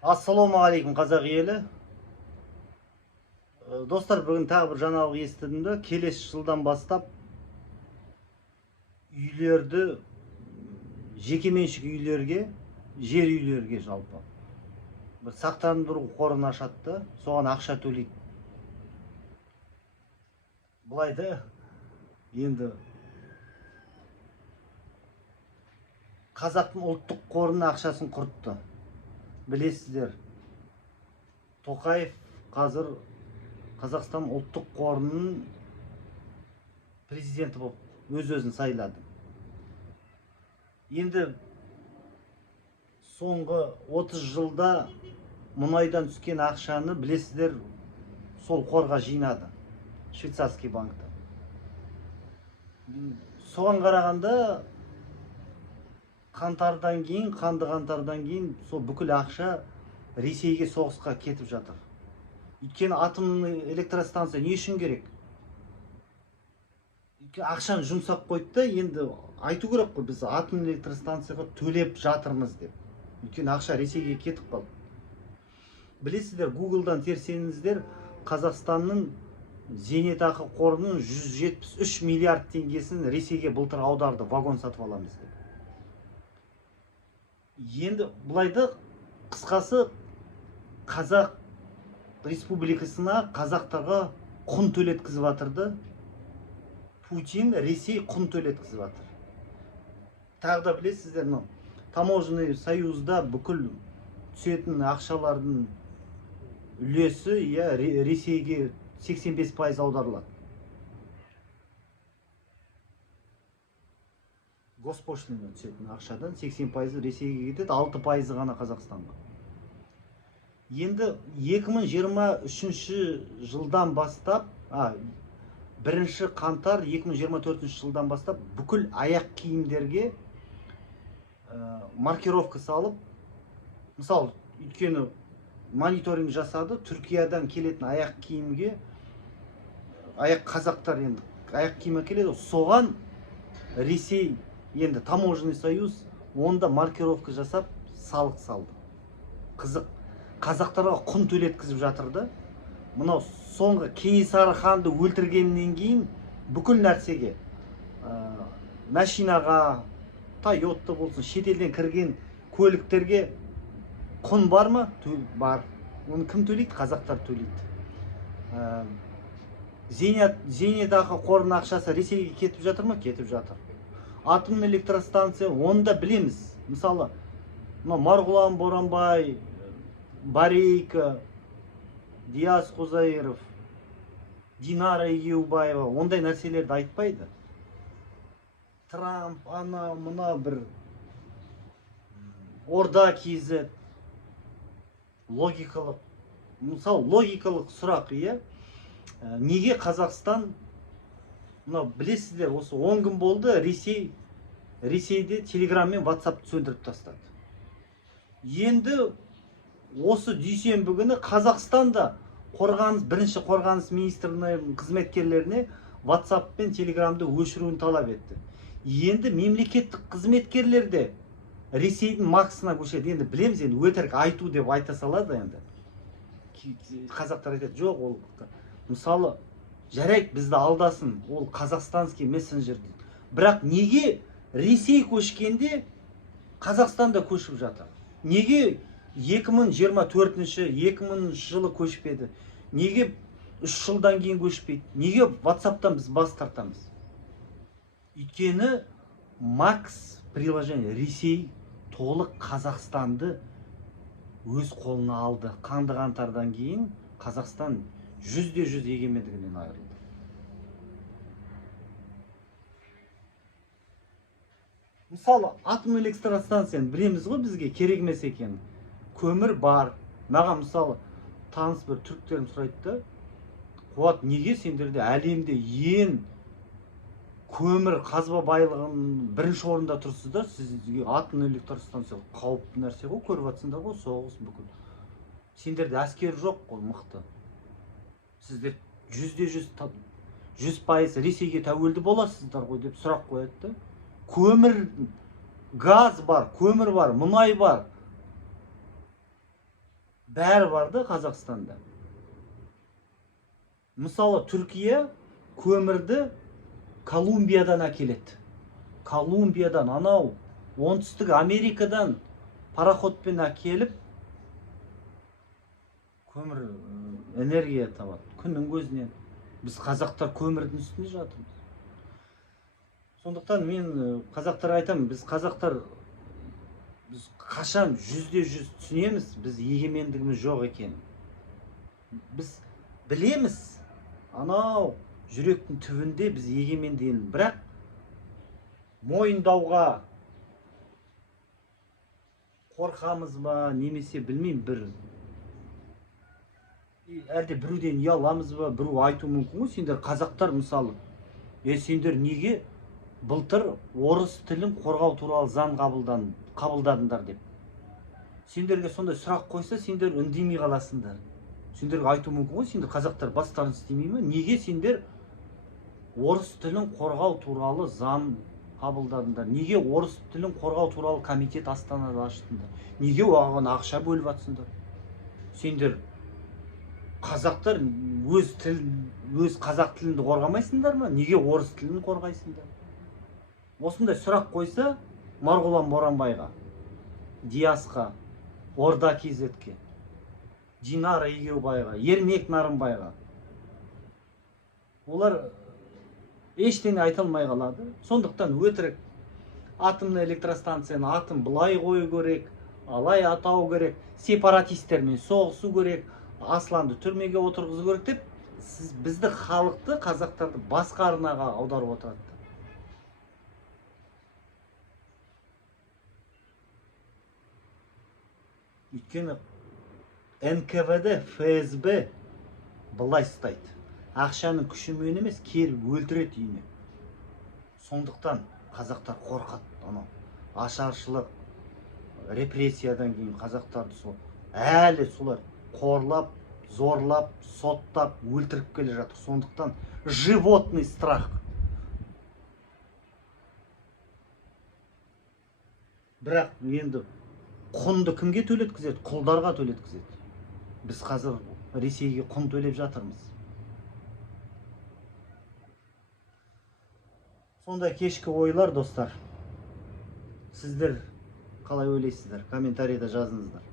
Ассалаумағалейкум қазақ елі. Достар, бүгін тағы бір жаңалық естідім де, келесі жылдан бастап үйлерді жекеменшік үйлерге, жер үйлерге жалпы бір сақтандыру қорын ашады, соған ақша төлейді. Былай да енді қазақтың ұлттық қорына ақшасын құртты. Білесіздер, Тоқаев қазір Қазақстан ұлттық қорының президенті болып өз-өзін сайлады. Енді соңғы 30 жылда мұнайдан түскен ақшаны білесіздер сол қорға жинады, швейцарский банкта. Соған қарағанда қанды қаңтардан кейін сол бүкіл ақша Ресейге соғысқа кетіп жатыр. Өйткені атомный электростанция не үшін керек? Ақшаны жұмсап қойды да, енді айту керек қой, біз атомный электростанцияға төлеп жатырмыз деп. Өйткені ақша Ресейге кетіп қалды. Білесіздер, Google'дан терсеңіздер, Қазақстанның зейнетақы қорының 173 миллиард теңгесін Ресейге былтыр аударды, вагон сатып аламыз деп. Енді бұлайды қысқасы Қазақ республикасына қазақтарға құн төлеткізіп жатырды. Путин Ресей құн төлеткізіп жатыр. Тағы да білесіздер, таможенный союзда бүкіл түсетін ақшалардың үлесі Ресейге 85% аударылады. Госпошлина түсетін ақшадан 80% Ресейге кетеді, 6% ғана Қазақстанға. Енді 2023 жылдан бастап, 1 қаңтар 2024 жылдан бастап бүкіл аяқ киімдерге маркировка салып, мысалы, өйткені мониторинг жасады, Түркиядан келетін аяқ киімге, қазақтар енді аяқ киім келеді, соған Ресей енді таможенный союз онда маркировка жасап салық салды. Қызық, қазақтарға құн төлеткізіп жатырды. Мынау соңғы Кенесары ханды өлтіргеннен кейін бүкіл нәрсеге, машинаға, Тойота болсын, шетелден кірген көліктерге құн бар ма? Бар. Оны кім төлейді? Қазақтар төлейді. Зейнетақы қорының ақшасы Ресейге кетіп жатыр ма? Кетіп жатыр. Атомный электростанция, оны да білеміз. Мысалы, Марғұлан Боранбай, Барейка, Диас Қозайыров, Динара Егеубаева ондай нәрселерді айтпайды. Трамп, мына бір орда кезет, логикалық, мысалы, логикалық сұрақ, неге Қазақстан, білесіздер, осы 10 күн болды, Ресейде Телеграм мен WhatsApp'ты сөндіріп тастады. Енді осы дүйсенбі күні Қазақстанда бірінші қорғаныс министрінің қызметкерлеріне WhatsApp пен Телеграмды өшіруін талап етті. Енді мемлекеттік қызметкерлер де Ресейдің максына көшеді. Енді білеміз, енді өтірік айту деп айта салады енді. Қазақтар айтады, жоқ, ол мысалы жарайды бізді алдасын, ол қазақстанский мессенджер дейді. Бірақ неге Ресей көшкенде Қазақстанда көшіп жатыр? Неге 2024-2000 жылы көшпеді? Неге 3 жылдан кейін көшпейді? Неге WhatsApp'тан біз бас тартамыз? Өйткені Макс приложение Ресей толық Қазақстанды өз қолына алды. Қанды қаңтардан кейін Қазақстан 100% егемендігінен айырылды. Мысалы, атом электростанцияны білеміз ғой, бізге керек емес екен. Көмір бар. Маған мысалы таныс бір түріктерім сұрайды, қуат, неге сендерде әлемде ең көмір қазба байлығын бірінші орында тұрсыздар, сізге атом электростанция қауіпті нәрсе ғой, көріп жатсыңдар ғой, соғыс бүкіл. Сендерде әскер жоқ қой, мықты. Сіздер 100% Ресейге тәуелді боласыздар ғой деп сұрақ қояды. Көмір, газ бар, көмір бар, мұнай бар. бәрі бар да Қазақстанда. Мысалы Түркия көмірді Колумбиядан әкеледі. Колумбиядан, анау оңтүстік Америкадан пароходпен әкеліп көмір энергия табады күннің көзінен. Біз қазақтар көмірдің үстінде жатырмыз. Сондықтан мен қазақтарға айтамын, біз қазақтар біз қашан 100% түсінеміз, біз егемендігіміз жоқ екен. Біз білеміз, анау жүректің түбінде біз егемендігін, бірақ мойындауға қорқамыз ба, немесе білмеймін, бір әлде біреуден ұяламыз ба, біреу айту мүмкін ғой, сендер қазақтар мысалы, сендер неге былтыр орыс тілін қорғау туралы заң қабылдадыңдар деп. Сендерге сондай сұрақ қойса, сендер үндемей қаласыңдар. Сендерге айту мүмкін ғой, сендер қазақтар бастарын істемей ме? Неге сендер орыс тілін қорғау туралы заң қабылдадыңдар? Неге орыс тілін қорғау туралы комитет Астанада аштыңдар? Неге оған ақша бөліп жатсыңдар? Сендер қазақтар өз қазақ тілінді қорғамайсыңдар ма? Неге орыс тілін қорғайсыңдар? Осындай сұрақ қойса, Марғұлан Боранбайға, Диасқа, Орда Кезетке, Динара Егеубайға, Ермек Нарынбайға, олар ештеңе айта алмай қалады. Сондықтан өтірік атомный электростанцияны атын былай қою керек, алай атау керек, сепаратистермен соғысу керек, Асланды түрмеге отырғызу керек деп, сіз бізді халықты, қазақтарды басқа арнаға аударып отырады. Өйткені НКВД, ФСБ былай ұстайды. Ақшаның күшімен емес, келіп өлтіреді үйіне. Сондықтан қазақтар қорқады. Анау ашаршылық, репрессиядан кейін қазақтарды әлі солар қорлап, зорлап, соттап, өлтіріп келе жатыр. Сондықтан животный страх. Бірақ енді құнды кімге төлеткізеді? Құлдарға төлеткізеді. Біз қазір Ресейге құн төлеп жатырмыз. Сондай кешкі ойлар, достар. Сіздер қалай ойлайсыздар? Комментарийда жазыңыздар.